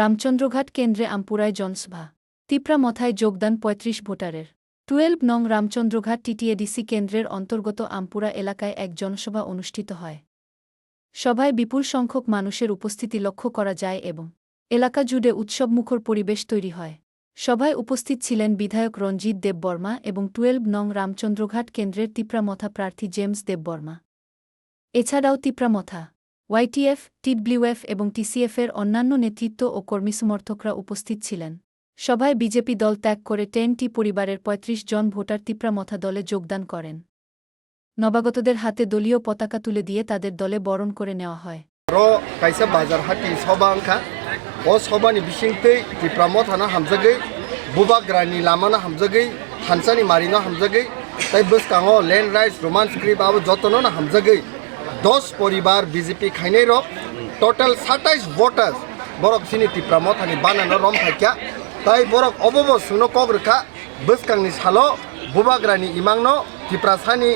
রামচন্দ্রঘাট কেন্দ্রে আমপুরায় জনসভা তিপ্রা মথায় যোগদান ৩৫ ভোটারের 12 নং রামচন্দ্রঘাট টিটিএডিসি কেন্দ্রের অন্তর্গত আমপুরা এলাকায় এক জনসভা অনুষ্ঠিত হয়। সভায় বিপুল সংখ্যক মানুষের উপস্থিতি লক্ষ্য করা যায় এবং এলাকা জুড়ে উৎসবমুখর পরিবেশ তৈরি হয়। সভায় উপস্থিত ছিলেন বিধায়ক রঞ্জিত দেববর্মা এবং 12 নং রামচন্দ্রঘাট কেন্দ্রের তিপ্রামথা প্রার্থী জেমস দেববর্মা। এছাড়াও তিপ্রামথা, ওয়াইটিএফ, টিডব্লিউএফ এবং টিসিএফের অন্যান্য নেতৃত্ব ও কর্মী সমর্থকরা উপস্থিত ছিলেন। সভায় বিজেপি দল ত্যাগ করে 10টি পরিবারের ৩৫ জন ভোটার তিপ্রামথা দলে যোগদান করেন। নবাগতদের হাতে দলীয় পতাকা তুলে দিয়ে তাদের দলে বরণ করে নেওয়া হয়। কাইসা বাজার হাটি সভা আংখা ও সভানি বিশিংতৈ তিপ্রামথানা হামজাগৈ বুবাগ্রানি লামানা হামজাগৈ থানসানি মারিনো হামজাগৈ তাই বসকাঙো ল্যান্ড রাইটস রোমান স্ক্রিপ্ট আবো যতনো না হামজাগৈ 10 পরিবার বিজেপি খাইনাই রক টোটাল 27 ভোটার্স বরক সিনি তিপ্রামথানি বানানো রম থাইকা তাই বরক অবব সুনো কগ্রখা বসকাংনি সালো বুবাগ্রানি ইমাংনো তিপ্রাসানি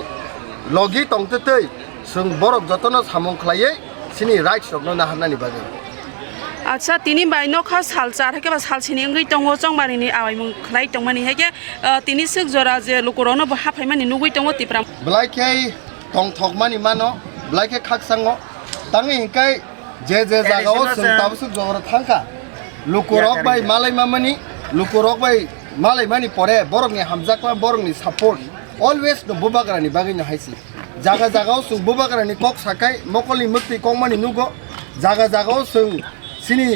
লgi tongtei sung borok jotono samung khlaiye sini rights rokno na hanani bagui আচ্ছা তিনি বাইনো খা সালচার হেকে বা সালছিনি ইংরি টঙ্গো চংমারিনি আইমুং খলাই টংমানি হেকে তিনি সিক জরা যে লুকুরনো হাফাইমানি নুগুই টঙ্গো তিপ্রাম blaikai tong thokmani mano blaikai khaksango tangi hinkai je jagao sung tabsuk jora thangka lukurok bai malai mamani lukurok bai malai mani pore borokni hamjakma borokni support always no bubagrani bagina haisi jaga jagao sung bubagrani kok sakai mokoli mukti kongmani nugo jaga jagao sung sini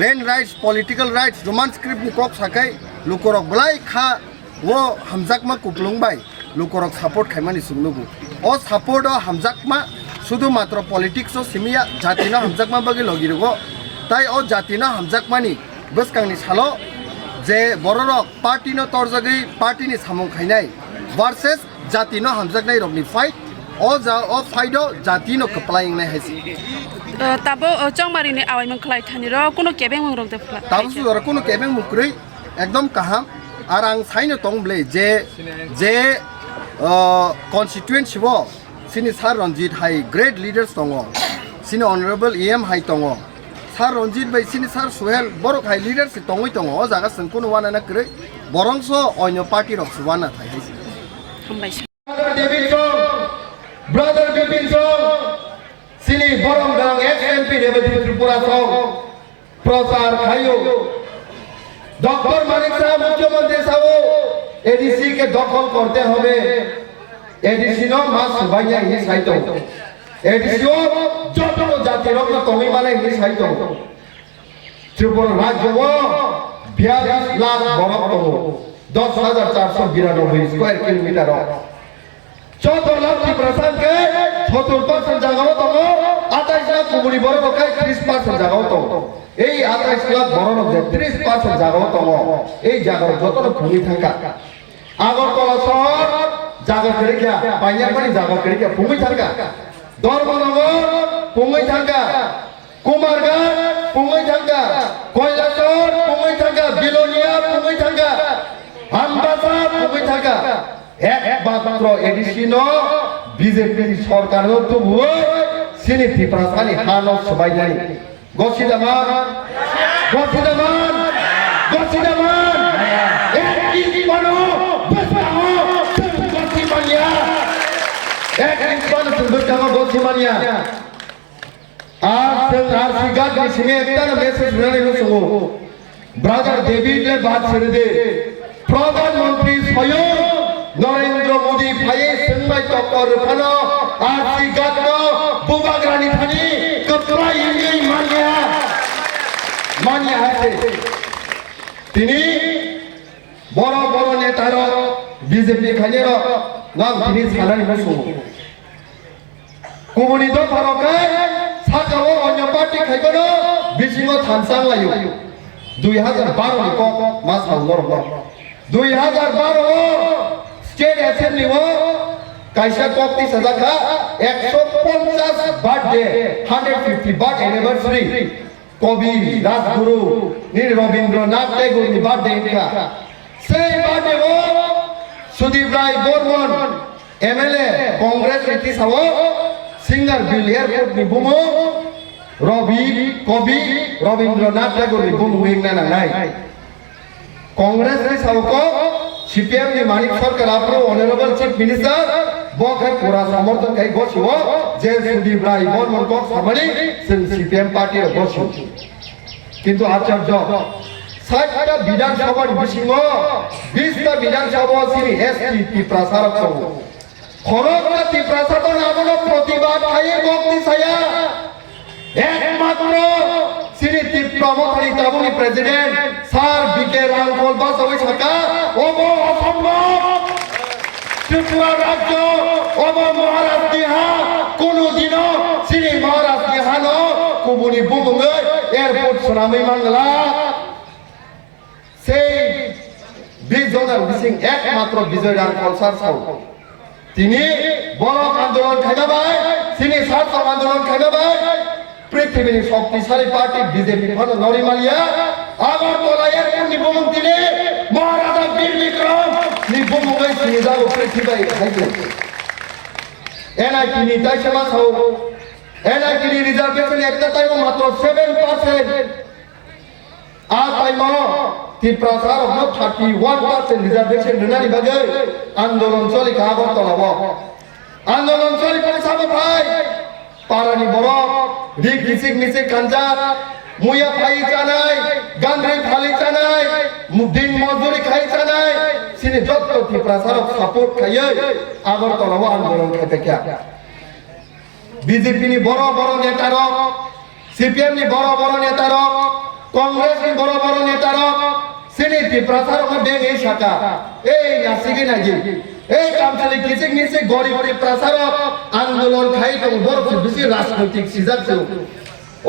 land rights political rights roman script ni kok sakai lukorok blai kha wo hamjakma kuplungbai lukorok support khaimani sung nugo o support o hamjakma শুধু মাত্র politics ও সিমিয়া জাতিনা হামজাকমা বাগি লগিরগো তাই ও জাতিনা হামজাকমানি বসকাংনি সালো যে বড়রক পার্টিনো তরজাগৈ পার্টিনি সামং খাইনাই versus জাতিনো হামজাকনাই রকনি fight ও ফাইটও জাতিনো কপ্লাইং নাই হাইছি তাবো চংমারিনি আওয়াইমং খলাই Thani র কোনো কেবেং মং রং দেফলা তাবো সুদর কোনো কেবেং মুক্রই একদম কাহাম আর আং সাইনো তংবলে যে কনস্টিটুয়েন্সি ব sini sar Ranjit hai great leaders tongo sini honorable em hai tongo sar Ranjit bai sini sar Sohel borok hai leaders tongoi tongo o jaga sung kono wana na krei borongso onyo party rok suwana thai hai brother Bipin Song sini borong dang XMP Rebati Tripura Song prosar khayo Dr. Manik Sahab मुख्यमंत्री साहब ADC के दखल करते होबे एडिसिनो मास सुबाइया हि Saito एडिसिओ जतनो जाति रत्न तंगै माने हि साइतो त्रिपुरा राज्यव 42 लाख बरक दंग 10,492 स्क्वायर किलोमीटर 14 लाख प्रशासन के 70% জায়গাও তঙ্গ 28 লাখ কুমুরি বড় বকাই 30% জায়গাও তঙ্গ এই 28 লাখ বড় যে 30% জায়গাও তঙ্গ এই জায়গা যতন ভূমি থাকা আগরতলা শহর জায়গা কেড়ে পাইয়ারমানি জায়গা কেড়ে পুঙ্গই থাকা ধর্মনগর পুঙ্গই থাকা কুমারঘাট পুঙ্গই থাকা কৈলাসর পুঙ্গই থাকা বিলোনিয়া পুঙ্গই থাকা আমবাসা পুঙ্গই থাকা একমাত্র এডিসিনো বিজেপি সরকার তবু সিনি ত্রিপ্রাসানি হানো সবাইজানি গছিদামান গছিদামান গছিদামান একই বনো एक इंसान सुंदर जामा गोसी मानिया आज से आरसीगाट की सिने एकता मैसेज बनाने को सुनो ब्रदर डेविड ने बात करे दे प्रधानमंत्री स्वयं नरेंद्र मोदी भाई संबंध टक्कर फनो आरसीगाट को बुबाग्रानी फनी कपड़ा इंगई मानिया है तिनी बड़ा बड़ा नेतारो बीजेपी खानेरो नाम तिनी सालानि मसु कुमुनिदो फारके साकाओ अन्य पार्टी खाइबनो बिसिङो थानसां लायो 2012 नि को मास हाउलर 2012 स्टेट असेंबली वो कायसा कक्ति सजाखा 150 बर्थडे 150 बर्थ एनिवर्सरी कवि राजगुरु नि रविंद्रनाथ टैगोर नि बर्थडे का से बर्थडे वो सुदीप राय बोरमन एमएलए कांग्रेस नीति सावो सिंगर बिलियर नि बुमो কবি রবীন্দ্রনাথ ঠাকুরनि बुंमुं नांनाय कांग्रेसनि सावको सीपीएमनि मानिक सरकार आपरो ऑनरेबल चीफ मिनिस्टर बखाय पुरा समर्थन खाय गसिओ जे सुदीप राय बर्मनको सामने जों सीपीएम पार्टी गसिओ किन्तु आचार्य 60টা বিধানসভার বিসিङो 20টা বিধানসভা सिनि एसटी टिप्रासारक दङ खरकटा टिप्रासारको नामनो प्रतिबाद खायो गक्ति साया एकमात्र सिनि टिप्रामथारि ताबुनि प्रेसिडेंट सार बीके रांखल बासावै साका अब असम्भव त्रिपुरा राज्य अब महाराष्ट्र हा कोनोदिनो सिनि महाराष्ट्र हानो गुबुनि बुङै एयारपोर्ट सोनामै मांगला সেই 20 জনের বিসিং একমাত্র বিজয় রাংখল স্যার সাউ তিনি বড় আন্দোলন খাইবাবাই সিনি স্বার্থ আন্দোলন খাইবাবাই পৃথিবীর শক্তিশালী পার্টি বিজেপি ফল নরিমালিয়া আগরতলা এয়ারপোর্ট নিবমন দিলে মহারাজা বীর বিক্রম নিবমন সিনি যাও পৃথিবী খাইবে এনআইটি নি তাইসেমা সাউ এনআইটি নি রিজার্ভেশন একটা টাইম মাত্র 7% আর টাইমো टिप्रासार 31% रिजर्वेशन होनानै बागै आन्दोलन चलिखा आगरतलाव आन्दोलन चलिफानि साबोफ्राय पारानि बरफ रिक रिसिक मिसिक कान्जाब मुया फाइ जानाय गान्ध्रि फालि जानाय दिन मजुरि खाइ जानाय सिनि जत्त टिप्रासार सापोर्ट खायै आगरतलाव आन्दोलन खाइफेखा बीजेपी नि बड़ नेतारक सीपीएम नि बड़ नेतारक कांग्रेस नि बड़ नेतारक सिनि टिप्रासारक बेङै साका ए नासिगि नागि ए कामसालि किसिक निसि गरीब टिप्रासारक आन्दोलन खाइ दं बरफ बिसि राजनैतिक सिजाकजों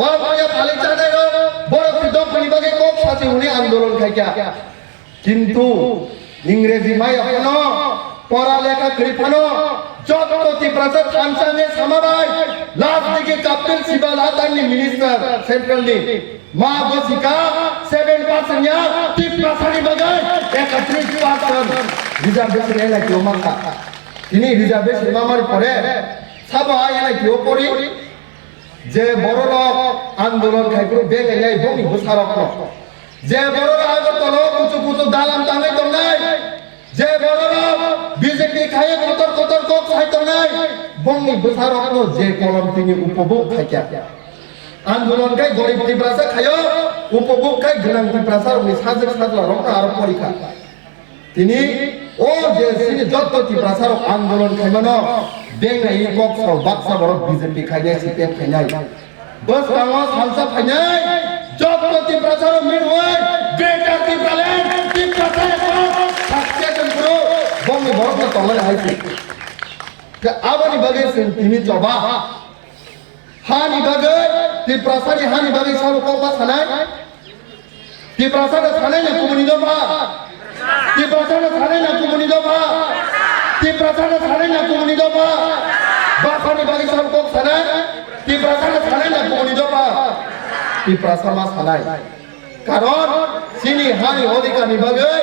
ओ माया फालि जानाय बरफ दफनि बागै कक सासे हुनि आन्दोलन खाइका किन्तु इंग्रेजी माया फनो पढ़ा लेखा करिफानो जत टिप्रासार थानसाने सामाबाय लास्ट दिगे कपिल सिबाल आदानि मिनिस्टार सेंट्रल नि मा बसिका 7% nya टिप्रासारनि बागै 31% रिजर्वेशन एलाइटियाव मांगा दिनै रिजर्वेशन मामारि परे साबा एलाइटियाव परि जे बर'ल आन्दोलन खाइफोर बेङै बनि बोसारक जे बर'ल आगरतलाव कुचु कुचु दालाम दाङै दंनाय जे बर'ल बीजेपी खाइ कतर कतर कक खाइ दंनाय बंनि बोसारक जे कलम तिनि उपभोग खाइया आन्दोलन खाइ गरीब टिप्रासार खायो उपभोग खाइ गोनां टिप्रासार नि साजक साजला रखना आरो परीक्षा तिनि ओ जे सिनि जत्त टिप्रासार आन्दोलन खाइमानो बेङै कक साव बाक्सा बर बीजेपी खाइनाय सीपीएम खाइनाय बस गांवा सालसा फाइनाय जत्त टिप्रासार मिरवै ग्रेटर टिप्रालेण्ड टिप्रासार साक्सेसन पुरो बंनि बरफना तंलाय हाइसे के आबानि बागै जों तिनि जबा हानि बागै टिप्रासारनि हानि बागै साल कबा थानाय टिप्रासार थानाय ना कुमुनि दबा टिप्रासार थानाय ना कुमुनि दबा टिप्रासार थानाय ना कुमुनि दबा बाखानि बागै साल कब थानाय टिप्रासार थानाय ना कुमुनि दबा टिप्रासार मा थानाय कारण सिनि हानि अधिकारनि बागै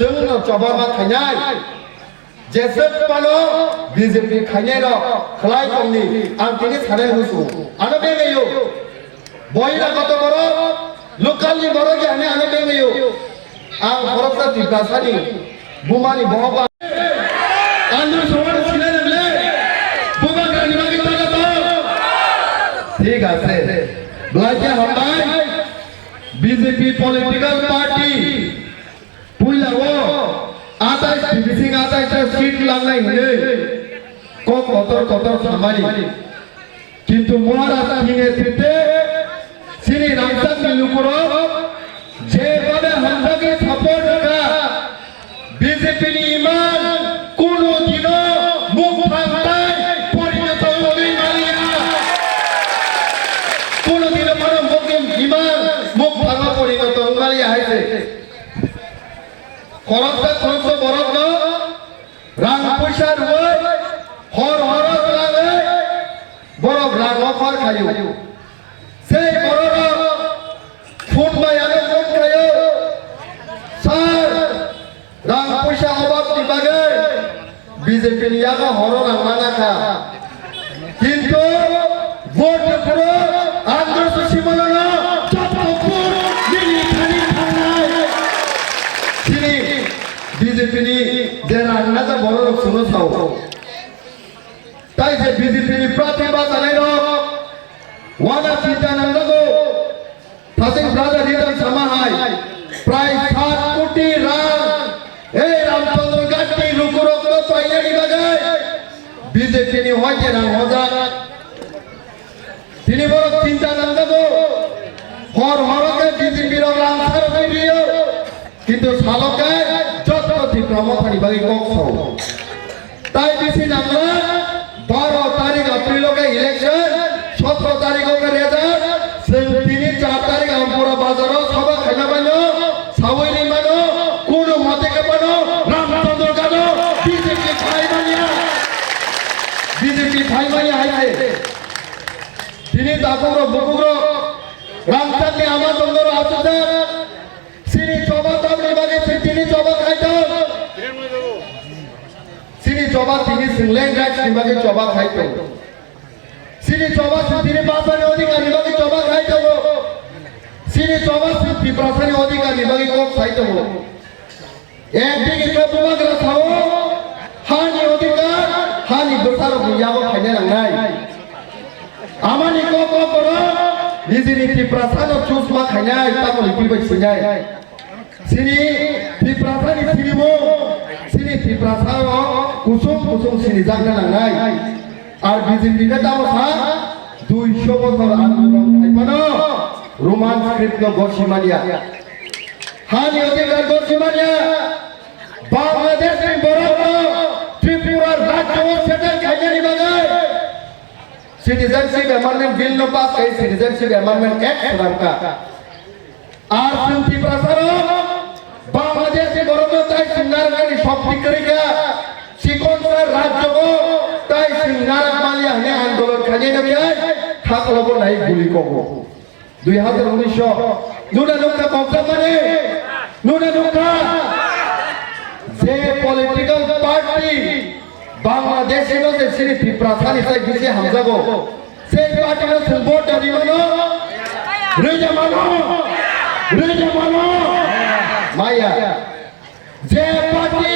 जोंनो जबा मा थानाय जेसेब पानो बीजेपी खाइनेर खलाय दंनि आं तिनि सानै हुसु आनो बेङैयो बयला गत बर लोकालनि बर गियानि आनो बेङैयो आं खरसा टिप्रासारनि बुमानि बहबा आन्द्र समान सिनायले बुमाग्रानि बागै तागातो ठीक আছে ब्लाइके हामबाय बीजेपी पॉलिटिकल पार्टी पुइलाओ आताय बिसिं आताय सीट लांनाय होनो कक कतर खामानि किन्तु महाराष्ट्रनि नेतृत्वे सिनि रामसार मिलुपुरम जेभाबे हामजाके सापर्ट होगा बीजेपीनि इमान कोनो दिनो मुख फांगनाय परिणत होबे मालिया कोनो दिनो मानो मुखिम इमान मुख फांगा परिणत होमालिया हाइसे खरस बरफ न रां पैसा रुवै हर लाङै बरफ राङाव खायो से बरफ फुनबायानो खम खायो सार रां पैसा अभाबनि बागै बीजेपीनि आगा हर राङा नाखा किन्तु भोट पुरो Andhra BJP ni je rangna ja boro rok suno sao tai je BJP ni pratibha janai rok wala cinta nangdago Thasing brother return samahai প্রায় 7 কোটি রাং এই রামচন্দ্র গাটি লুকুরক পাইয়ানি বাগায় বিজেপি নি হইতে না মজা তিনি বড় চিন্তা নাঙ্গাবো হর হরকে বিজেপি র রাংসার হইরিও কিন্তু সালকে যত প্রমথানি বাগি কক্সও তাই বেশি নামলা 12 তারিখ এপ্রিলকে ইলেকশন 17 তারিখকে রেজাল্ট সেই 3-4 তারিখ আমপুরা বাজারও সবা খাইনা বানো সাবইনি মানো কোন মতে কে বানো রামচন্দ্র গানো বিজেপি ভাই মানিয়া আইছে তিনি দাকুর বুকুর রামচাঁদনি আমার চন্দ্র আসুদে সিনি চবা তাবনি বাগে তিনি চবা খাইতো সিনি চবা তিনি সিংল্যান্ড রাইট নিবাগে চবা খাইতো সিনি চবা তিনি বাসানি অধিকার নিবাগে চবা খাইতো সিনি চবা তিনি বাসানি অধিকার নিবাগে কক খাইতো একদিকে কবুবাগরা থাও হানি অধিকার হানি বসার বুয়াবো খাইনে নাংনাই আমানি কক করো নিজেনি ত্রিপ্রাসানো চুসমা খাইনাই তামলি পিবাই সিনাই সিনি ত্রিপ্রাসানি সিনিমো সিনি ত্রিপ্রাসানো কুসুম কুসুম সিনি জাগনা নাংনাই আর বিজেপি কে দামসা 200 বছর আন্দোলন খাইপানো রোমান স্ক্রিপ্ট গসিমানিয়া হানি অধিকার গসিমানিয়া বাংলাদেশ में बड़ा त्रिपुरा राज्य में सेटल खाइने बागाय सिटीजनशिप अमेंडमेंट बिल नो पास कई सिटीजनशिप अमेंडमेंट एक्ट रंका আর শান্তি প্রসার বাংলাদেশে বড় তাই সিঙ্গার কানি শক্তি করিকা সিকন্দর রাজ্য তাই সিঙ্গার মালিয়া নে আন্দোলন খাইনে নকে থাকলব নাই গুলি কব 2019 নুনা নুকা কবজা মানে নুনা নুকা যে পলিটিক্যাল পার্টি বাংলাদেশে যে শ্রী ত্রিপ্রাসানি সাই গিয়ে হামজাগো সেই পার্টির ভোট দিবানো রেজামানো মায়া যে পার্টি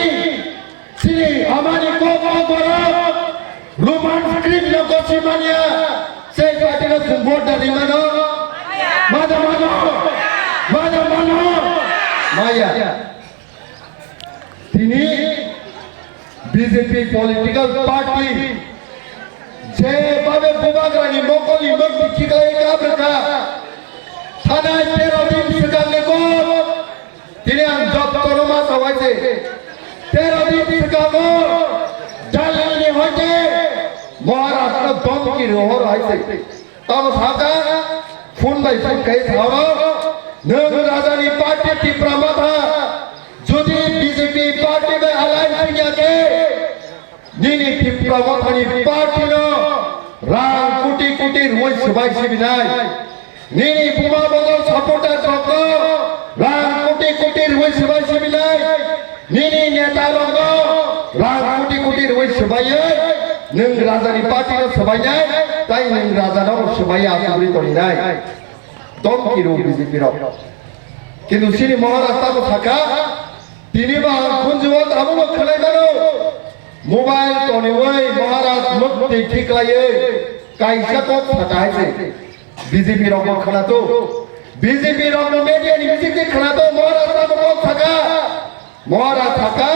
শ্রী আমানি কোকর রোমান স্ক্রিপ্ট গসিমানিয়া সেই পার্টির ভোট দিবানো মাদামানো মায়া তিনি বিজেপি পলিটিক্যাল পার্টি যেভাবে বুবাগ্রানি মকলি মকলি ঠিকাই কাবরকা থানায় 13 দিন সিকাঙ্গে কো তিনি যত্তর মাস হইছে 13 দিন সিকাঙ্গো জালানি হইছে মহারাষ্ট্র দমকি রোহর হইছে তব সাকা ফোন বাই ফোন কাই থাও নগ রাজানি পার্টি ত্রিপুরা মাথা যদি বিজেপি পার্টি में अलायंस किया के निनी ত্রিপুরা মাথানি পার্টি नो राम कोटी कोटी रुई सबाई सिबिनाय निनी बुमा बगल सपोर्टर रंग राम कोटी कोटी रुई सबाई सिबिनाय निनी नेता रंग राम कोटी कोटी रुई सबाई नों राजानि पार्टी नो सबायनाय ताई नों राजानो सबाय आसुरि तनिनाय दमकिरु बिजेपि रो किन्तु सिनि महाराष्ट्र थाका তিনিবা কুঞ্জবত আমল খালাইবানো মোবাইল তনিওই মহারাজ মুক্তি ঠিকলায়ে কাইসা কত ফাটাইছে বিজেপি রং খানাতো বিজেপি রং মিডিয়া নি বিজেপি খানাতো মহারাজ কত থাকা মহারাজ থাকা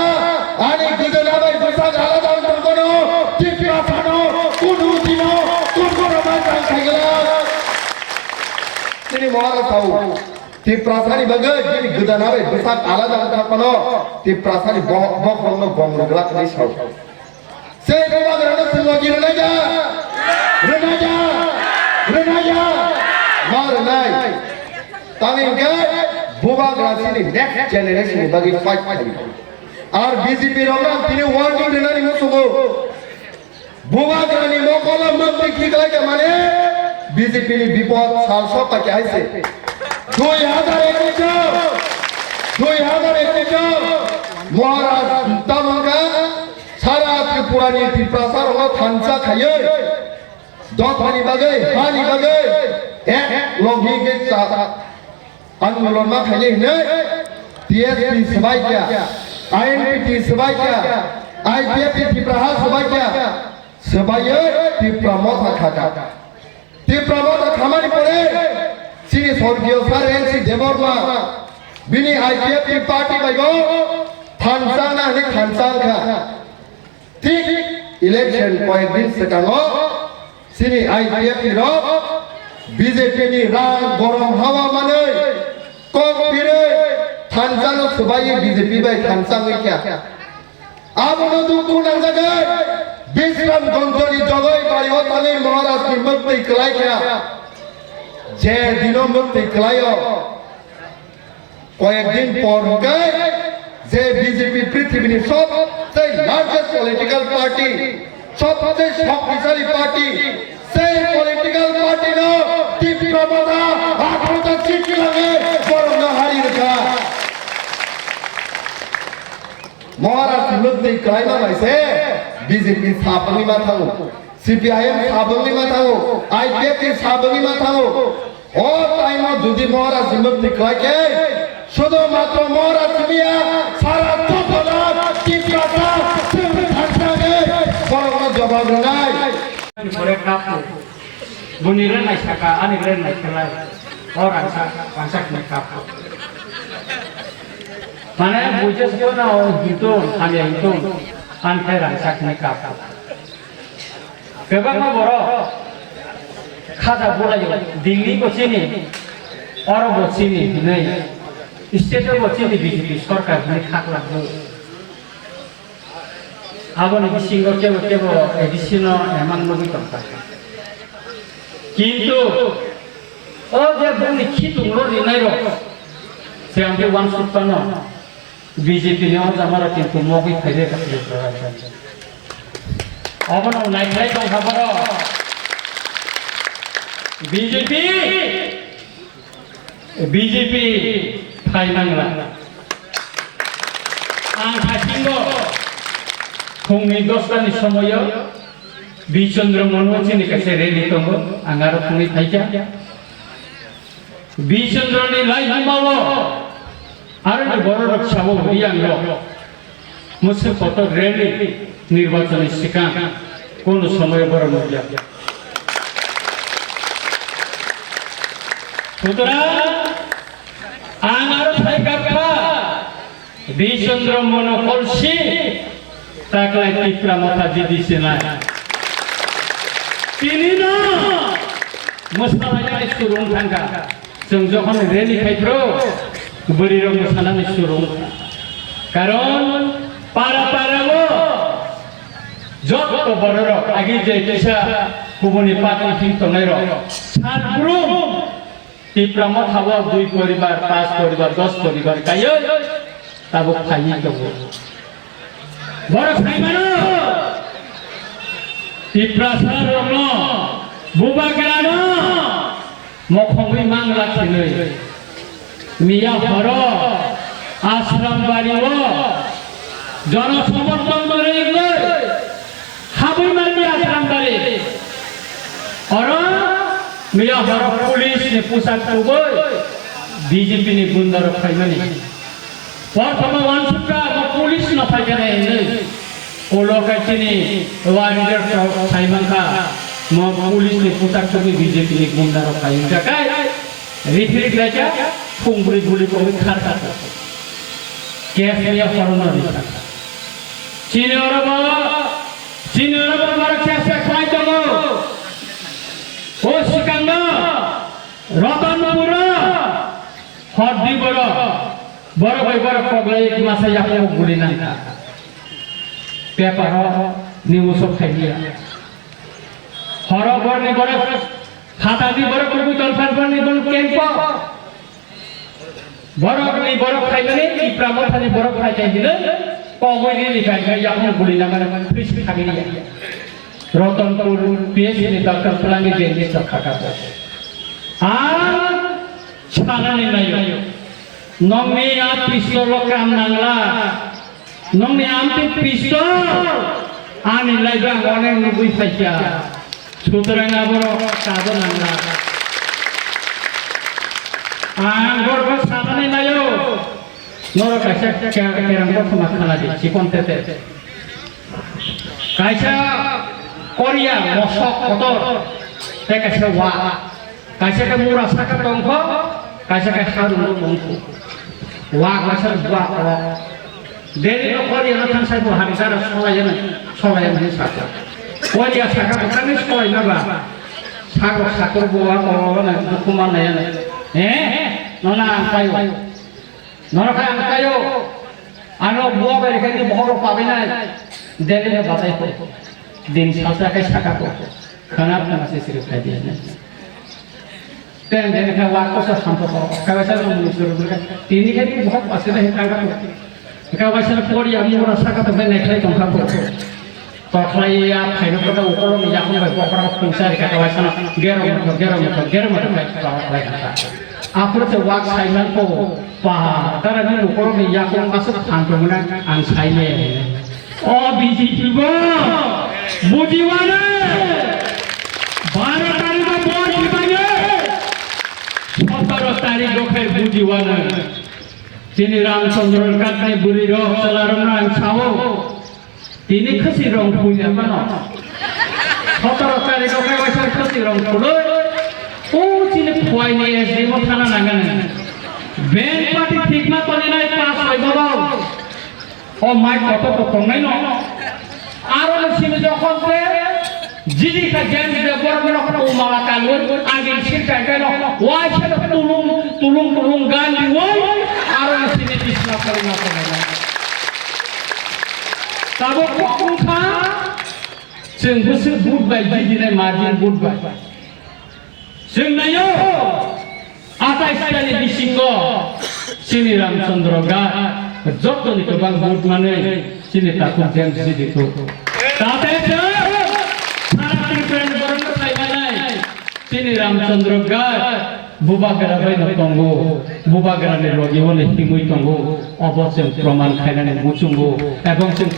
আনি গুজরাবাই বসা আলাদা অন্তর কোন ত্রিপুরা ফানো কোন দিন কোন রমাই খাইগলা তিনি মহারাজ থাও ত্রিপ্রাসানি বাগে যিনি গদানাবে বসা আলাদা অন্তর কোন ত্রিপ্রাসানি বকরন গংরগলা কই সাও সেই বাগরানো সিংহজি রেনাজা মার নাই তামিলকে বুবাগ্রাসিনি নেক্সট জেনারেশন বাগে ফাইট করি আর বিজেপি রমন তিনি ওয়ার্নিং দেনানি মসুগো বুবাগ্রানি মকল মন্ত্রী কি কইছে মানে বিজেপি নি বিপদ সাল সব কাছে আইছে 2021 মহারাজ তামঙ্গা সারা ত্রিপুরানি ত্রিপ্রাসার ও থানসা খাইয়ে দফানি বাগে হানি বাগে এক লগি গে আন্দোলন মা খাইলে নে টিএসপি সবাই क्या आईएनपीटी सबाइका आईपीएफटी टिप्राहा सबाइका सबाइयो टिप्रामथा खाका टिप्रामथा खामानि परे सिनि स्वर्गीय सार एनसी देबरमा बिनि आईपीएफटी पार्टी बायगो थानसाना ने थानसांखा ठीक इलेक्शन पॉइंट दिन सकांगो सिनि आईपीएफटी रो बीजेपी नि रां गरम हावा माने कक पिरे थानसानो सबाइयो बीजेपी बाय थानसाङै क्या आबनो दुखु नांजागोन बिश्राम गंजनि जगै बारियाव थानाय महाराजनि मुक्ति खालायख्या जे दिनो मुक्ति खालायो कয়েকদিন পর যে বিজেপি পৃথিবীর সবচেয়ে লার্জেস্ট পলিটিক্যাল পার্টি সবচেয়ে শক্তিশালী পার্টি সেই পলিটিক্যাল পার্টি নো তীব্রতা 18টা সিট লাগে বরং হারিয়ে রেখা महाराष्ट्र मुक्ति खालायना लायसे बीजेपी साबंनि मा थाङो सीपीआईएम साबंनि मा थाङो आईपीएफटी साबंनि मा थाङो ओ टाइमाव जुदि महाराष्ट्र मुक्ति खालायके শুধুমাত্র মহারাষ্ট্রিয়া সারা তপলার তীব্রতা তুমি থাকবে বড় জবাব নাই করে কাপ বুনিরে নাই থাকা আনিরে নাই খেলা और आंसा ने काप माने बुझेस ना हितो आने हितो आनखे आंसा ने काप गोबां बर' खाजा बलायो दिल्ली बसिनि और बसिनि नै स्टेटआव बसिनि बीजेपी सरकार ने खाखलाङो आबोनि बिसिङाव केबो एडिशनो एमान लुगै दंखा किन्तु ओ जे बुंनि खितुंल' लिरनाय र' जे आं बे वान सुत्तानो बीजेपी ने जामारा किन्तु मगै फायदे खालामो अबनो नायथाय दंखाबर' बीजेपी फायनांला आं खाथिंगो फुंनि 10टानि समायाव बिचन्द्र मनमोहननि कासे रेलि दङ आं आरो फुंनि फायजा बिचन्द्रनि लाइमावो आरो बर' रक्षाबो बियांगो मुसु फट रेलि निर्वाचन सिगां कोन समय बर' नुया सुतरां आं आरो फायगाखा बिचन्द्र मनकलसि ताकलाय टिप्रा मथा दिदिसेना तिनिनो मोसानाय सुरुं थांगा जों जखन रेलि खायफ्रो बोरिर मोसानाय सुरुं कारण पारा पाराबो जत बरर आगि जे किसा गुबुननि पार्टी फिंतनाय र सारब्रुम टिप्रा मथाबो 2 परिवार 5 परिवार 10 परिवार गायो ताबो फायि दङ बर' फायमानो टिप्रा सारनो बुबाग्रानो मखंबै मांला थिनै मिया हर आश्रम बारिओ जनसमर्थन मरेगै हाबै मानि आश्रम बारि और मिया हर पुलिस ने पोशाक खुबै बीजेपी नि गुन्डर फाइमानि प्रथम वानसुका पुलिस न फाइगानै नै ओलोकाचिनि वारिडर साइमांका म पुलिस ने पोशाक खुबै बीजेपी नि गुन्डर फाइगा काय रिफ्रिक लाजा फुंब्रै गुलि कोबै खारका केस मिया हरनो रिखा चिनोर बाबा केस खाइ दङ ओ सिकांगा रतनपुर हरदी बर भाइ बर पगलै मासा याको गुलि नांका पेपर निउस खाइलिया हर बरनि बर खाता दि बर कुबु तलफान बरनि बन केम्प बरनि बर खाइबने टिप्रा मथानि बर खाइ दिले पगैनि निखाइ याको गुलि नांगा फ्रिज खागिलिया रतनपुर पीएचडी डॉक्टर फलांगी देवी सरखाका छानानै नायो नंनि आ पिस्तल काम नांला नंनि आमति पिस्तल आनि लाइबा अनेक नुबै फाइया सुतरां आबर काबो नांला आं गरबा छानानै नायो nora kaisa kerang ko thuma khana di chikon tete kaisa korea mosok kotor te kaisa wa kaisa ka mura saka tongkho kaisa ka haru tongkho wa kaisa wa deri no korea no than sai bo hari sara solaya ni saka korea saka ko kani soi na ba saka sakor bo wa ko na kuma na ya nona kayo nora kaya kayo ano buo beri kani bhoro pabe na deri no batai ko din sasa ka saka ko खाना अपना से सिर्फ कह दिया ना तेरे देने का वाक को सब संतो को कवैसा तो मुझे शुरू कर तीनी के भी बहुत पसंद है कांगा को कवैसा तो कोड़ी अभी वो रस्सा का तो मैं नहीं खाई तो खाओ तो खाई या खाई ना तो ऊपर में जाकर मैं पकड़ा पंचायत का कवैसा ना गेरो में तो खाई खाता आप लोग से वाक साइमन को पहा तरह में ऊपर में जाकर masuk tanpa guna ansai में oh biji juga bujiwana 12 तारीख को वोट दिबागे 17 तारीख को फिर बुझीवाना श्री रामचंद्र काटने बुरी रो चलारम ना छावो तिनी खसी रंग फुलिया बनो 17 तारीख को वैसा खसी रंग फुलो ओ चिने खुआई ने एसडी मो थाना नांगन बेन पार्टी ठीक ना तो नहीं पास होई बोलो ओ माय कत तो नहीं नो आरो सिम जखन से Jadi kajian dia berbeda pada umala kalun, angin sirkai kena, wah saya tulung gandhi, wah arah sini di sana kalina kalina. Tahu kau kah? Senggusu bud baik jadi ni margin bud baik. Sengnayo, atas sekali di singgo, sini Ramchandra Gat, jodoh ni kebang bud mana, sini takut jam sini tu. Tapi Sini Ramchandra Gat Bubagara bai na tongo Bubagara ne rogi hole himui tongo obosem proman khaina ne muchungo ebong sing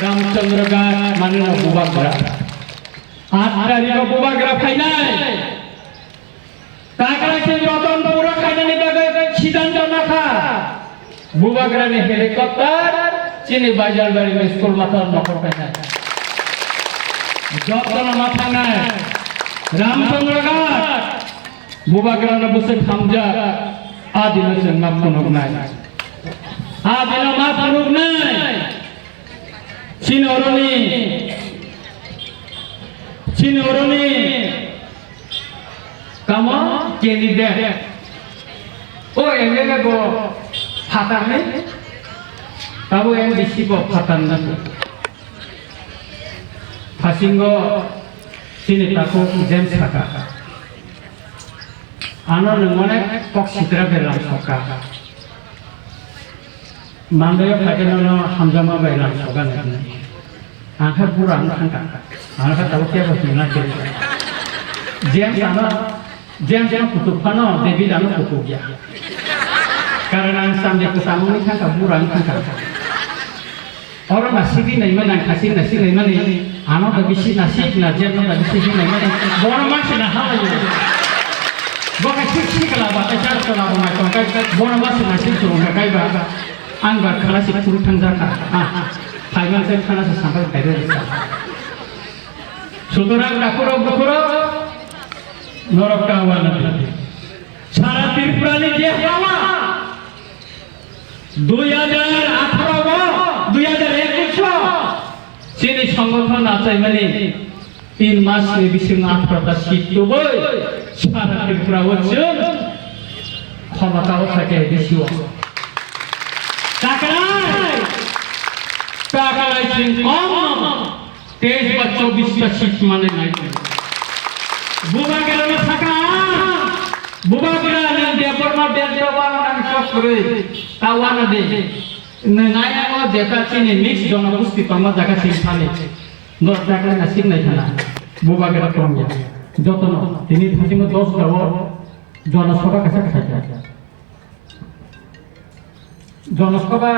Ramchandra Gat mane na Bubagara atari ko Bubagara khainai takara sing roton pura khaina ne bagai sidan jana kha Bubagara ne helicopter sini bajar bari me school matar nokor khainai jotona matha nai Ramchandra Gat Bubagara na busek hamja adina se map kunuk nai adina map kunuk nai Chinoroni kamo candidate oh emele go phatan ne tabo MDC go phatan na phasingo Sini takut James Haka. Ano nengone kok sitra belang soka. Mandayo kajian hamzama belang soka nih. Angkat kurang angkat. Angkat tahu siapa sih nak James kutub kano David anu kutub ya. Karena sambil kesama ni kan kurang angkat. Orang nasi ni mana kasih nasi ni mana ni. Anak dah bisi nasi na jam na bisi ni mana. Borang masih na hal ini. Bukan sih kalau baca cara kalau macam kai borang masih nasi tu orang kai baca. Angkat kalau si turut tangga. Thailand saya kana sampai dari sana. Saudara dakuro norok kawan nanti. Cara Tripura ni dia kawa. 2018 Sini সংগঠন আছে মানে 3 মাস নিবিসিং 8টা seat তো বই সারা ত্রিপুরা হচ্ছে ক্ষমতাও থাকে বেশিও টাকালাই সিং কম 23 বা 24টা সিট মানে নাই বুবাগেরা না থাকা বুবাগেরা না দেবরমা দেববানা আমি সব করে তাওয়ানা দে Naya ko jeka sini mix jonogusti pama jaga simphane dot jaga nasib nai thana Bubagara komya jotono tini thasimo 10 gawo jonosabha kasa kasa jonosabha